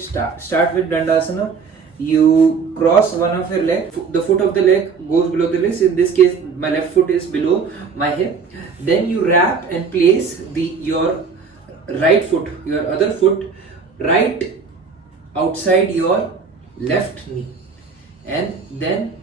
start with Dandasana. You cross one of your leg, the foot of the leg goes below the wrist. In this case, my left foot is below my hip. Then you wrap and place your right foot, your other foot, right outside your left knee, and then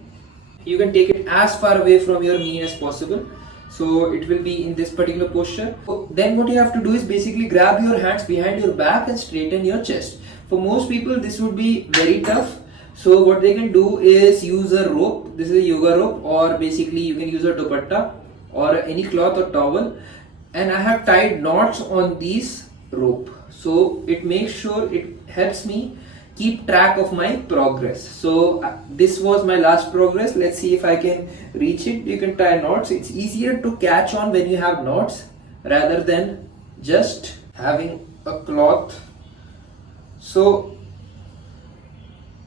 you can take it as far away from your knee as possible. So it will be in this particular posture. Then what you have to do is basically grab your hands behind your back and straighten your chest. For most people this would be very tough. So what they can do is use a rope. This is a yoga rope, or basically you can use a dupatta or any cloth or towel. And I have tied knots on these rope. So it makes sure, it helps me keep track of my progress. So this was my last progress. Let's see if I can reach it. You can tie knots. It's easier to catch on when you have knots rather than just having a cloth. So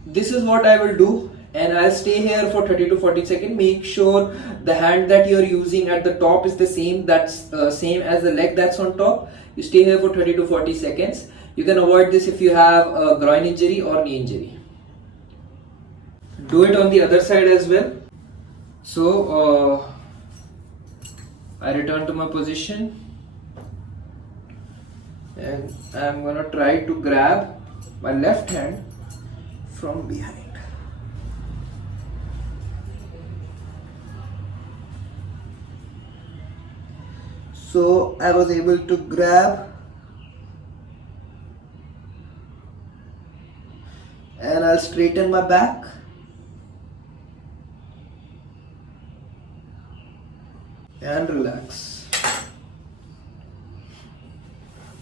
this is what I will do, and I'll stay here for 30 to 40 seconds. Make sure the hand that you're using at the top is the same, that's same as the leg that's on top. You stay here for 30 to 40 seconds. You can avoid this if you have a groin injury or knee injury. Do it on the other side as well. So I return to my position, and I'm gonna try to grab my left hand from behind. So I was able to grab, and I'll straighten my back.